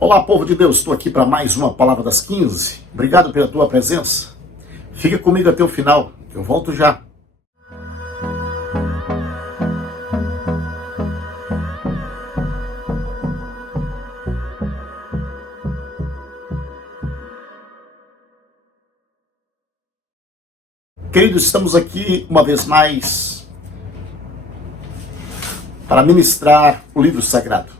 Olá, povo de Deus, estou aqui para mais uma Palavra das 15. Obrigado pela tua presença. Fica comigo até o final, eu volto já. Queridos, estamos aqui uma vez mais para ministrar o livro sagrado.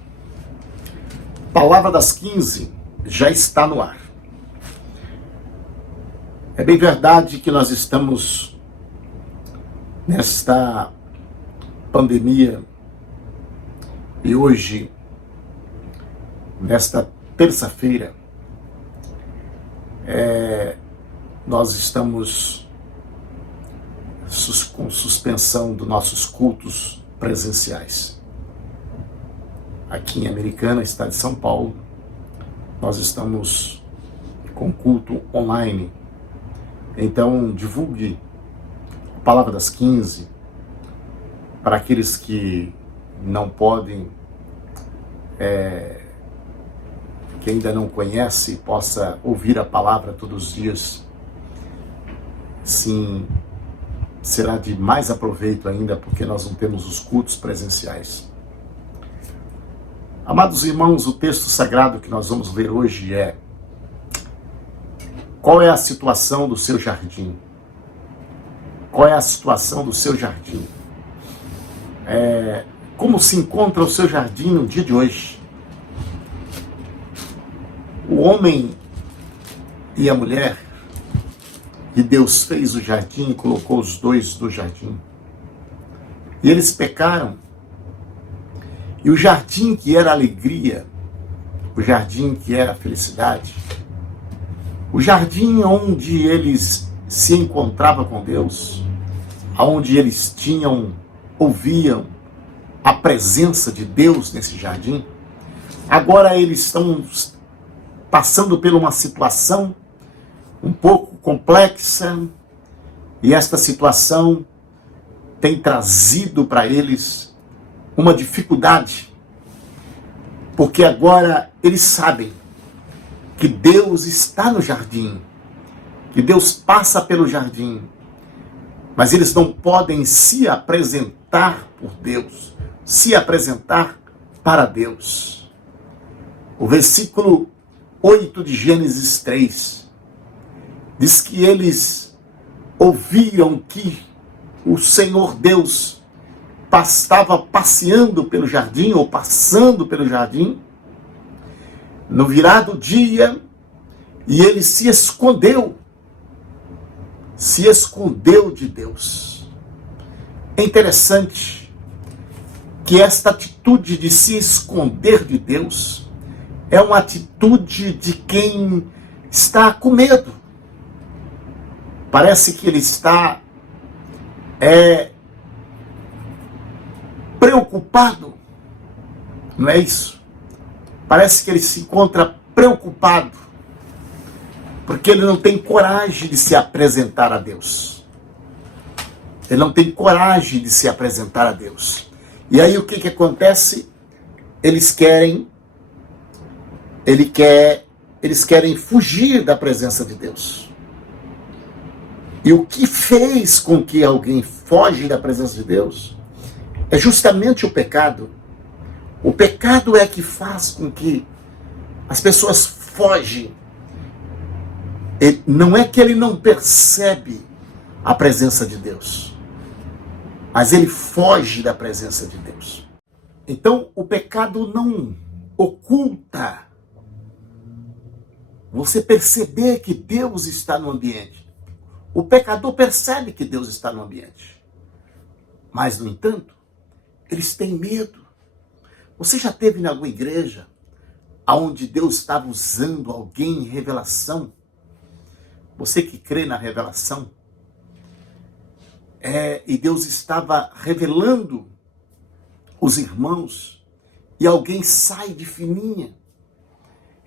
Palavra das 15 já está no ar. É bem verdade que nós estamos nesta pandemia e hoje, nesta terça-feira, nós estamos com suspensão dos nossos cultos presenciais. Aqui em Americana, estado de São Paulo, nós estamos com culto online. Então, divulgue a Palavra das 15 para aqueles que não podem, que ainda não conhece, possa ouvir a palavra todos os dias. Sim, será de mais aproveito ainda, porque nós não temos os cultos presenciais. Amados irmãos, o texto sagrado que nós vamos ler hoje é: qual é a situação do seu jardim? Qual é a situação do seu jardim? Como se encontra o seu jardim no dia de hoje? O homem e a mulher, e Deus fez o jardim e colocou os dois no jardim. E eles pecaram. E o jardim que era alegria, o jardim que era felicidade, o jardim onde eles se encontravam com Deus, onde eles ouviam a presença de Deus nesse jardim, agora eles estão passando por uma situação um pouco complexa, e esta situação tem trazido para eles uma dificuldade, porque agora eles sabem que Deus está no jardim, que Deus passa pelo jardim, mas eles não podem se apresentar por Deus, se apresentar para Deus. O versículo 8 de Gênesis 3 diz que eles ouviram que o Senhor Deus estava passeando pelo jardim, ou passando pelo jardim, no virado dia, e ele se escondeu de Deus. É interessante que esta atitude de se esconder de Deus é uma atitude de quem está com medo. Parece que ele está preocupado, não é isso? Parece que ele se encontra preocupado, porque ele não tem coragem de se apresentar a Deus. Ele não tem coragem de se apresentar a Deus. E aí o que acontece? Eles querem fugir da presença de Deus. E o que fez com que alguém foge da presença de Deus é justamente o pecado. O pecado é que faz com que as pessoas fogem. Não é que ele não percebe a presença de Deus, mas ele foge da presença de Deus. Então, o pecado não oculta você perceber que Deus está no ambiente. O pecador percebe que Deus está no ambiente. Mas, no entanto, eles têm medo. Você já esteve em alguma igreja onde Deus estava usando alguém em revelação? Você que crê na revelação, e Deus estava revelando os irmãos, e alguém sai de fininha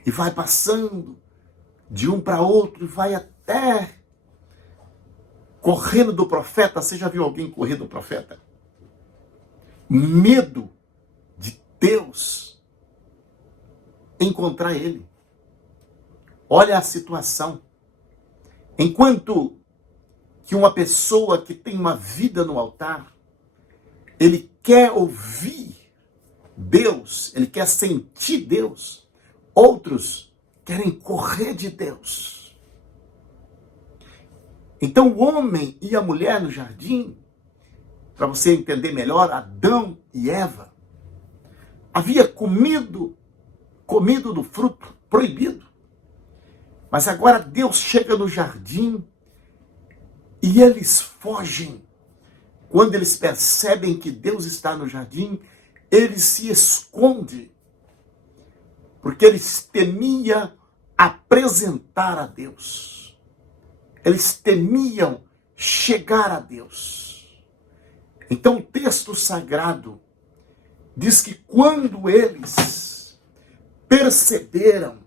e vai passando de um para outro e vai até correndo do profeta. Você já viu alguém correr do profeta? Medo de Deus encontrar ele. Olha a situação. Enquanto que uma pessoa que tem uma vida no altar, ele quer ouvir Deus, ele quer sentir Deus. Outros querem correr de Deus. Então o homem e a mulher no jardim, para você entender melhor, Adão e Eva, havia comido do fruto proibido. Mas agora Deus chega no jardim e eles fogem. Quando eles percebem que Deus está no jardim, eles se escondem, porque eles temiam apresentar a Deus. Eles temiam chegar a Deus. Então o texto sagrado diz que quando eles perceberam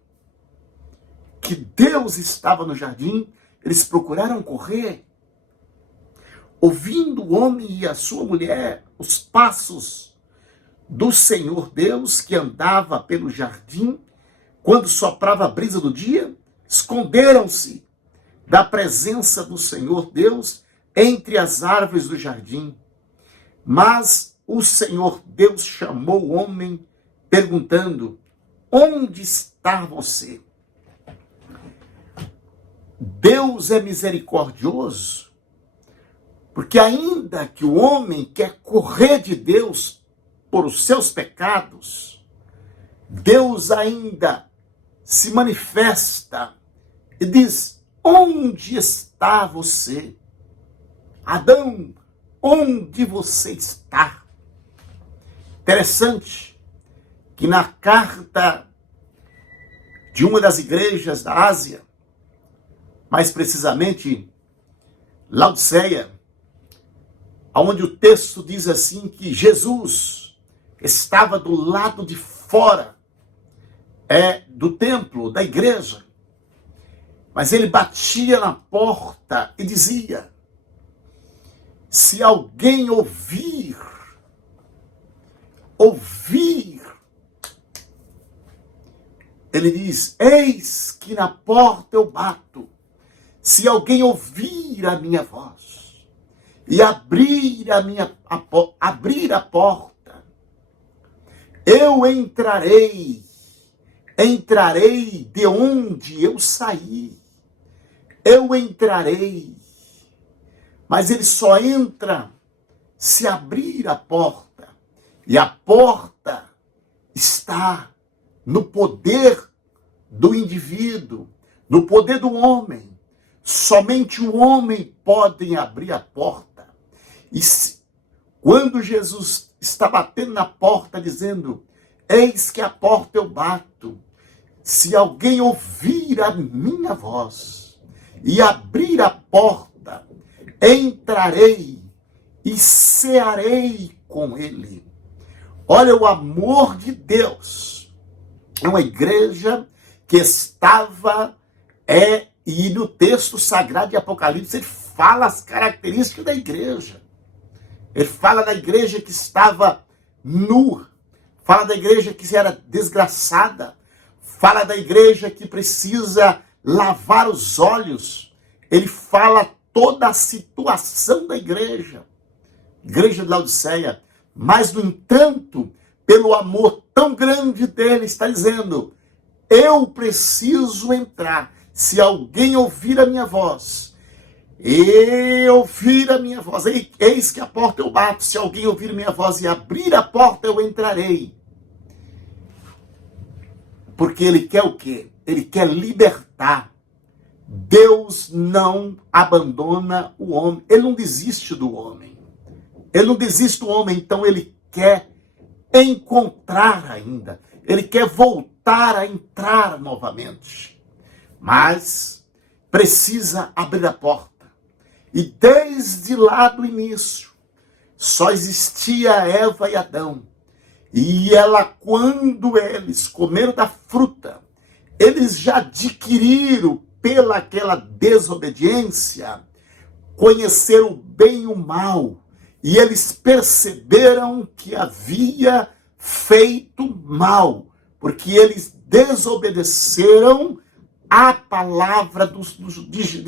que Deus estava no jardim, eles procuraram correr, ouvindo o homem e a sua mulher os passos do Senhor Deus que andava pelo jardim, quando soprava a brisa do dia, esconderam-se da presença do Senhor Deus entre as árvores do jardim. Mas o Senhor Deus chamou o homem, perguntando: onde está você? Deus é misericordioso, porque ainda que o homem quer correr de Deus por os seus pecados, Deus ainda se manifesta e diz: onde está você? Adão, onde você está? Interessante que na carta de uma das igrejas da Ásia, mais precisamente Laodiceia, onde o texto diz assim que Jesus estava do lado de fora do templo, da igreja, mas ele batia na porta e dizia: se alguém ouvir, ele diz: eis que na porta eu bato. Se alguém ouvir a minha voz e abrir a porta, eu entrarei de onde eu saí, eu entrarei. Mas ele só entra se abrir a porta, e a porta está no poder do indivíduo, no poder do homem. Somente o homem pode abrir a porta. E quando Jesus está batendo na porta, dizendo: eis que a porta eu bato, se alguém ouvir a minha voz e abrir a porta, entrarei e cearei com ele. Olha o amor de Deus. É uma igreja que estava e no texto sagrado de Apocalipse ele fala as características da igreja. Ele fala da igreja que estava nua, fala da igreja que era desgraçada, fala da igreja que precisa lavar os olhos. Ele fala toda a situação da igreja de Laodiceia. Mas, no entanto, pelo amor tão grande dele, está dizendo: eu preciso entrar. Se alguém ouvir a minha voz, eis que a porta eu bato. Se alguém ouvir a minha voz e abrir a porta, eu entrarei. Porque ele quer o quê? Ele quer libertar. Deus não abandona o homem. Ele não desiste do homem. Ele não desiste do homem, então ele quer encontrar ainda. Ele quer voltar a entrar novamente. Mas precisa abrir a porta. E desde lá do início, só existia Eva e Adão. E quando eles comeram da fruta, eles já adquiriram, pela aquela desobediência, conhecer o bem e o mal. E eles perceberam que havia feito mal. Porque eles desobedeceram à palavra do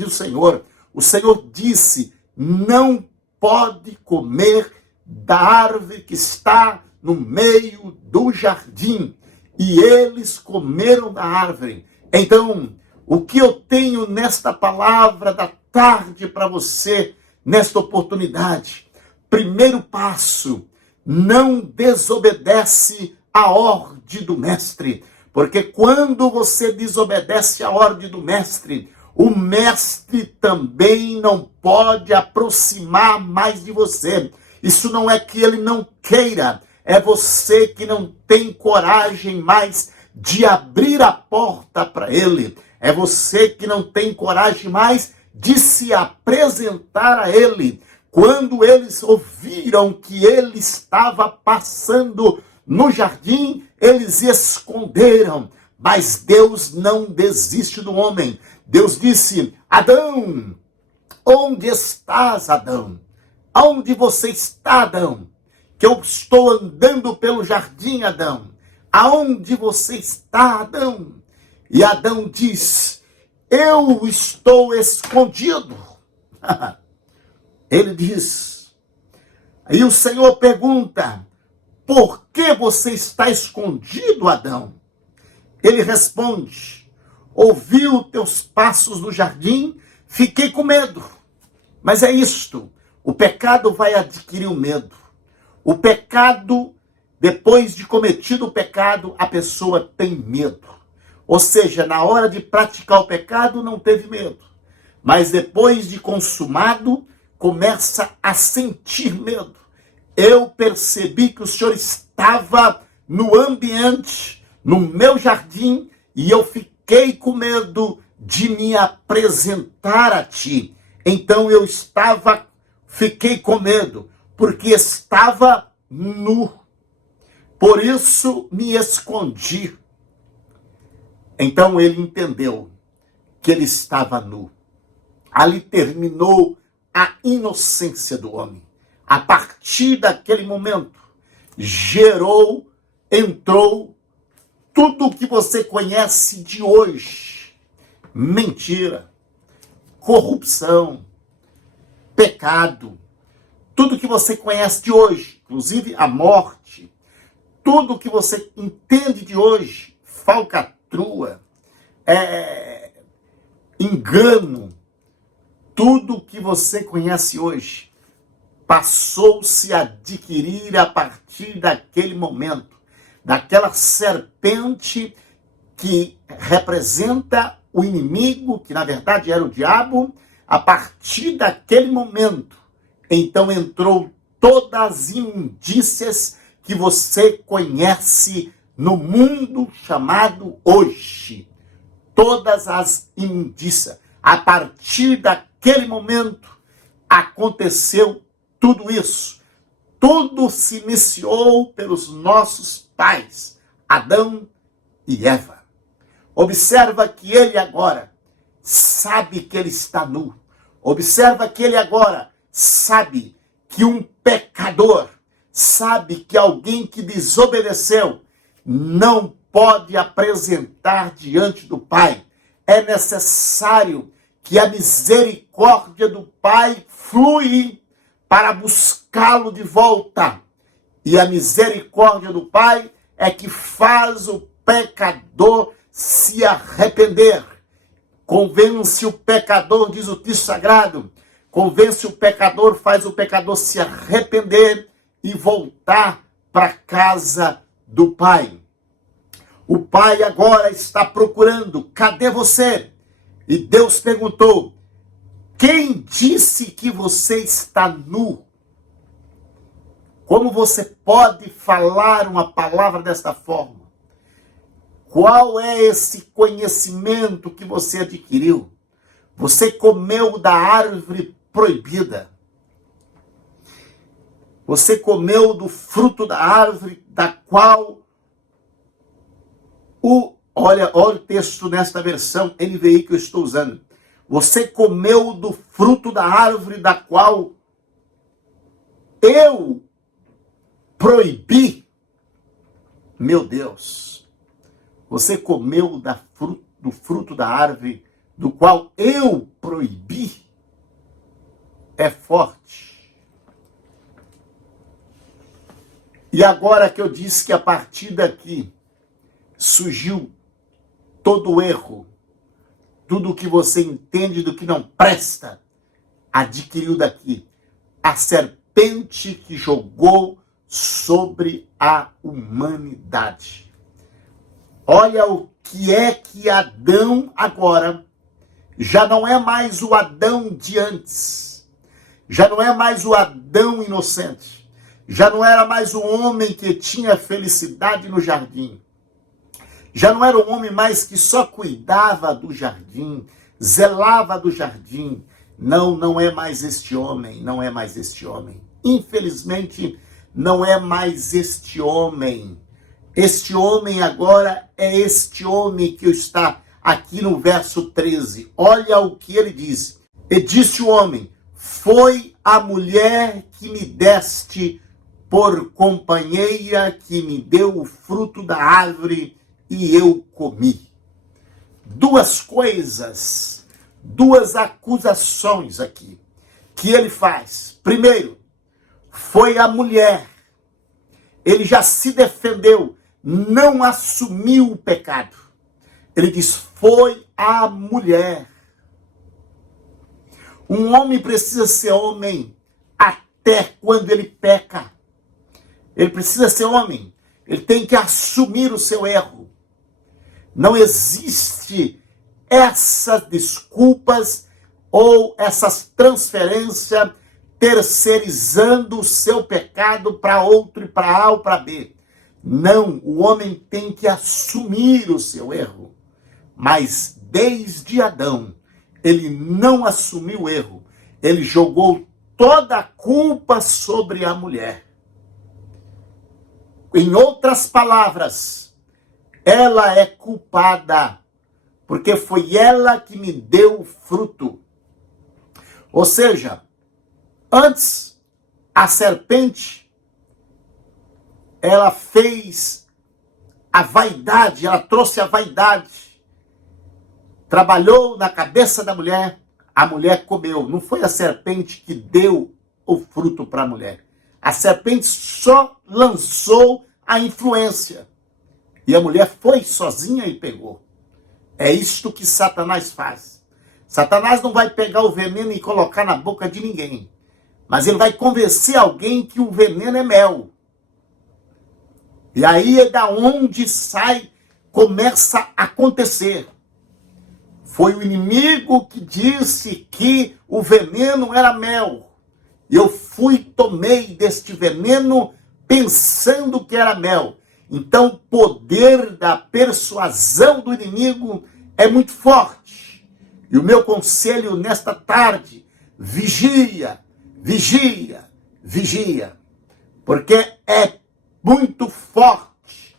Senhor. O Senhor disse: não pode comer da árvore que está no meio do jardim. E eles comeram da árvore. Então, o que eu tenho nesta palavra da tarde para você, nesta oportunidade? Primeiro passo: não desobedece a ordem do mestre. Porque quando você desobedece a ordem do mestre, o mestre também não pode aproximar mais de você. Isso não é que ele não queira, é você que não tem coragem mais de abrir a porta para ele. É você que não tem coragem mais de se apresentar a ele. Quando eles ouviram que ele estava passando no jardim, eles esconderam. Mas Deus não desiste do homem. Deus disse: Adão, onde estás, Adão? Onde você está, Adão? Que eu estou andando pelo jardim, Adão. Aonde você está, Adão? E Adão diz: eu estou escondido. Ele diz. Aí o Senhor pergunta: por que você está escondido, Adão? Ele responde: ouvi os teus passos no jardim, fiquei com medo. Mas é isto, o pecado vai adquirir o medo. O pecado, depois de cometido o pecado, a pessoa tem medo. Ou seja, na hora de praticar o pecado não teve medo. Mas depois de consumado, começa a sentir medo. Eu percebi que o Senhor estava no ambiente, no meu jardim, e eu fiquei com medo de me apresentar a ti. Então eu fiquei com medo, porque estava nu. Por isso me escondi. Então ele entendeu que ele estava nu. Ali terminou a inocência do homem. A partir daquele momento, entrou tudo o que você conhece de hoje. Mentira, corrupção, pecado, tudo que você conhece de hoje, inclusive a morte, tudo que você entende de hoje, falcatrua, engano, tudo que você conhece hoje, passou-se a adquirir a partir daquele momento, daquela serpente que representa o inimigo, que na verdade era o diabo. A partir daquele momento, então entrou todas as imundícias que você conhece no mundo chamado hoje. Todas as imundícias. A partir daquele momento, aconteceu tudo isso. Tudo se iniciou pelos nossos pais, Adão e Eva. Observa que ele agora sabe que ele está nu. Observa que ele agora sabe que um pecador, sabe que alguém que desobedeceu, não pode apresentar diante do Pai. É necessário que a misericórdia do Pai flui para buscá-lo de volta. E a misericórdia do Pai é que faz o pecador se arrepender. Convence o pecador, diz o texto sagrado, convence o pecador, faz o pecador se arrepender e voltar para a casa do Pai. O Pai agora está procurando: cadê você? E Deus perguntou: quem disse que você está nu? Como você pode falar uma palavra desta forma? Qual é esse conhecimento que você adquiriu? Você comeu da árvore proibida. Você comeu do fruto da árvore da qual olha o texto nesta versão NVI que eu estou usando. Você comeu do fruto da árvore da qual eu proibi. Meu Deus. você comeu do fruto da árvore do qual eu proibi, é forte. E agora que eu disse que a partir daqui surgiu todo o erro, tudo que você entende do que não presta, adquiriu daqui. A serpente que jogou sobre a humanidade. Olha o que é que Adão agora já não é mais o Adão de antes. Já não é mais o Adão inocente. Já não era mais o homem que tinha felicidade no jardim. Já não era o homem mais que só cuidava do jardim, zelava do jardim. Não, não é mais este homem, não é mais este homem. Infelizmente, não é mais este homem. Este homem agora é este homem que está aqui no verso 13. Olha o que ele diz. E disse o homem: foi a mulher que me deste por companheira, que me deu o fruto da árvore e eu comi. Duas coisas, duas acusações aqui que ele faz. Primeiro, foi a mulher. Ele já se defendeu, não assumiu o pecado. Ele diz: foi a mulher. Um homem precisa ser homem até quando ele peca. Ele precisa ser homem. Ele tem que assumir o seu erro. Não existe essas desculpas ou essas transferências terceirizando o seu pecado para outro, para A ou para B. Não, o homem tem que assumir o seu erro. Mas desde Adão, ele não assumiu o erro. Ele jogou toda a culpa sobre a mulher. Em outras palavras, ela é culpada, porque foi ela que me deu o fruto. Ou seja, antes, a serpente, ela fez a vaidade, ela trouxe a vaidade, trabalhou na cabeça da mulher, a mulher comeu. Não foi a serpente que deu o fruto para a mulher. A serpente só lançou a influência. E a mulher foi sozinha e pegou. É isto que Satanás faz. Satanás não vai pegar o veneno e colocar na boca de ninguém. Mas ele vai convencer alguém que o veneno é mel. E aí é da onde começa a acontecer. Foi o inimigo que disse que o veneno era mel. E eu tomei deste veneno pensando que era mel. Então o poder da persuasão do inimigo é muito forte. E o meu conselho nesta tarde: vigia, vigia, vigia. Porque é muito forte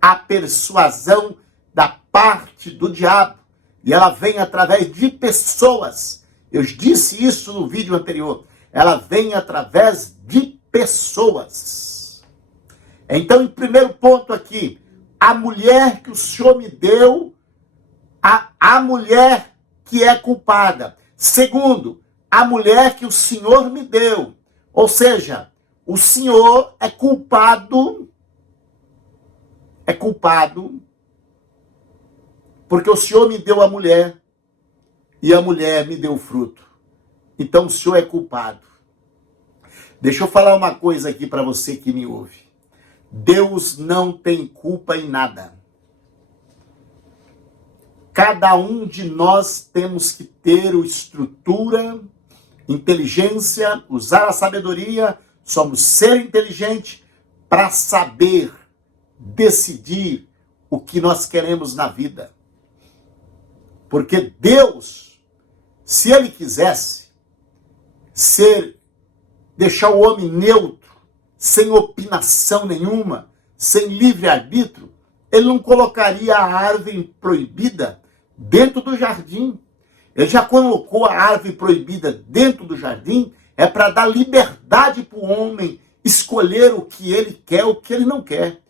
a persuasão da parte do diabo. E ela vem através de pessoas. Eu disse isso no vídeo anterior. Ela vem através de pessoas. Então, em primeiro ponto aqui, a mulher que o Senhor me deu, a mulher que é culpada. Segundo, a mulher que o Senhor me deu. Ou seja, o Senhor é culpado, porque o Senhor me deu a mulher e a mulher me deu o fruto. Então o Senhor é culpado. Deixa eu falar uma coisa aqui para você que me ouve. Deus não tem culpa em nada. Cada um de nós temos que ter estrutura, inteligência, usar a sabedoria, somos ser inteligente para saber decidir o que nós queremos na vida. Porque Deus, se Ele quisesse deixar o homem neutro, sem opinação nenhuma, sem livre-arbítrio, Ele não colocaria a árvore proibida dentro do jardim. Ele já colocou a árvore proibida dentro do jardim, é para dar liberdade para o homem escolher o que ele quer, o que ele não quer.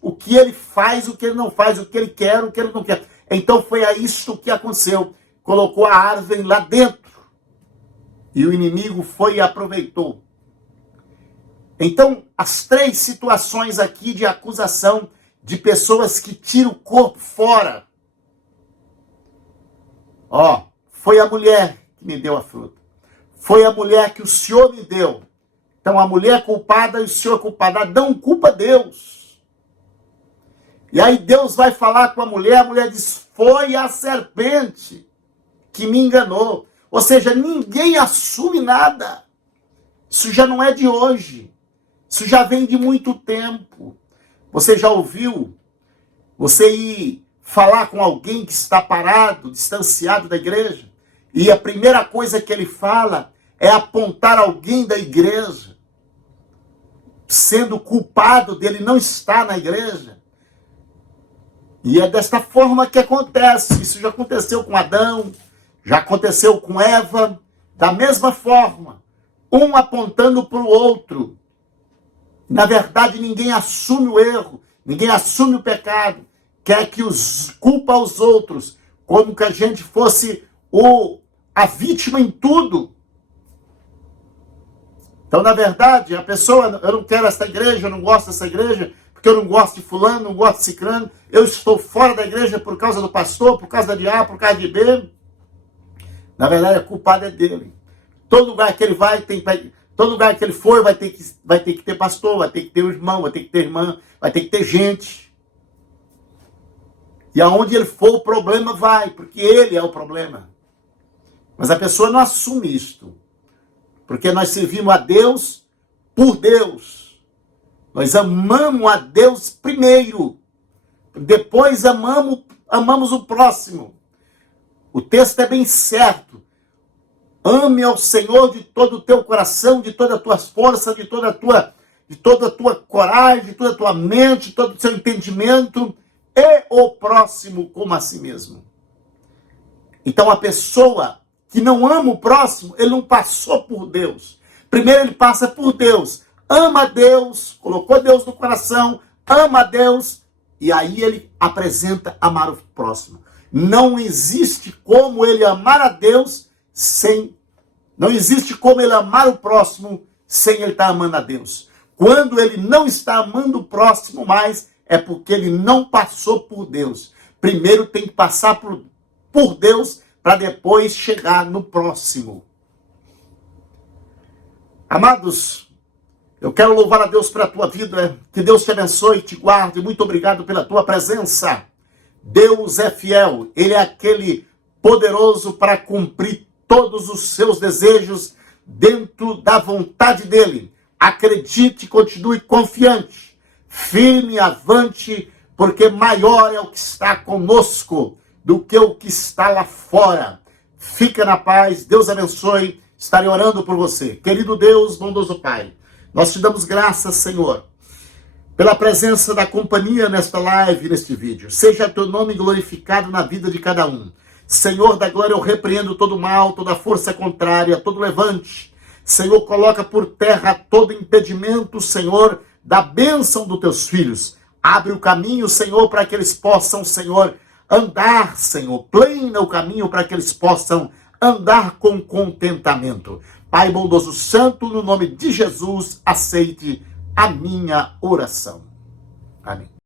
o que ele faz, o que ele não faz, o que ele quer, o que ele não quer. Então foi a isto que aconteceu. Colocou a árvore lá dentro. E o inimigo foi e aproveitou. Então, as 3 situações aqui de acusação de pessoas que tiram o corpo fora. Foi a mulher que me deu a fruta. Foi a mulher que o Senhor me deu. Então, a mulher é culpada e o Senhor é culpado. Adão culpa Deus. E aí Deus vai falar com a mulher diz, foi a serpente que me enganou. Ou seja, ninguém assume nada. Isso já não é de hoje. Isso já vem de muito tempo. Você já ouviu você ir falar com alguém que está parado, distanciado da igreja, e a primeira coisa que ele fala é apontar alguém da igreja, sendo culpado dele não estar na igreja? E é desta forma que acontece. Isso já aconteceu com Adão, já aconteceu com Eva, da mesma forma, um apontando para o outro. Na verdade, ninguém assume o erro, ninguém assume o pecado, quer que culpa os outros, como que a gente fosse a vítima em tudo. Então, na verdade, a pessoa, eu não quero essa igreja, eu não gosto dessa igreja, porque eu não gosto de fulano, não gosto de ciclano, eu estou fora da igreja por causa do pastor, por causa de A, por causa de B. Na verdade, a culpada é dele. Todo lugar que ele vai, todo lugar que ele for, vai ter que ter pastor, vai ter que ter um irmão, vai ter que ter irmã, vai ter que ter gente. E aonde ele for, o problema vai, porque ele é o problema. Mas a pessoa não assume isto. Porque nós servimos a Deus por Deus. Nós amamos a Deus primeiro. Depois amamos o próximo. O texto é bem certo. Ame ao Senhor de todo o teu coração, de toda a tua força, de toda a tua coragem, de toda a tua mente, de todo o seu entendimento, e o próximo como a si mesmo. Então a pessoa que não ama o próximo, ele não passou por Deus. Primeiro ele passa por Deus. Ama a Deus, colocou Deus no coração, ama a Deus, e aí ele apresenta amar o próximo. Não existe como ele amar a Deus não existe como ele amar o próximo sem ele estar amando a Deus. Quando ele não está amando o próximo mais, é porque ele não passou por Deus. Primeiro tem que passar por Deus para depois chegar no próximo. Amados, eu quero louvar a Deus pela tua vida. Que Deus te abençoe e te guarde. Muito obrigado pela tua presença. Deus é fiel. Ele é aquele poderoso para cumprir todos os seus desejos dentro da vontade dele. Acredite, continue confiante, firme, avante, porque maior é o que está conosco do que o que está lá fora. Fica na paz, Deus abençoe, estarei orando por você. Querido Deus, bondoso Pai, nós te damos graças, Senhor, pela presença da companhia nesta live, neste vídeo. Seja teu nome glorificado na vida de cada um. Senhor da glória, eu repreendo todo mal, toda força contrária, todo levante. Senhor, coloca por terra todo impedimento, Senhor, da bênção dos teus filhos. Abre o caminho, Senhor, para que eles possam, Senhor, andar, Senhor. Plena o caminho para que eles possam andar com contentamento. Pai bondoso santo, no nome de Jesus, aceite a minha oração. Amém.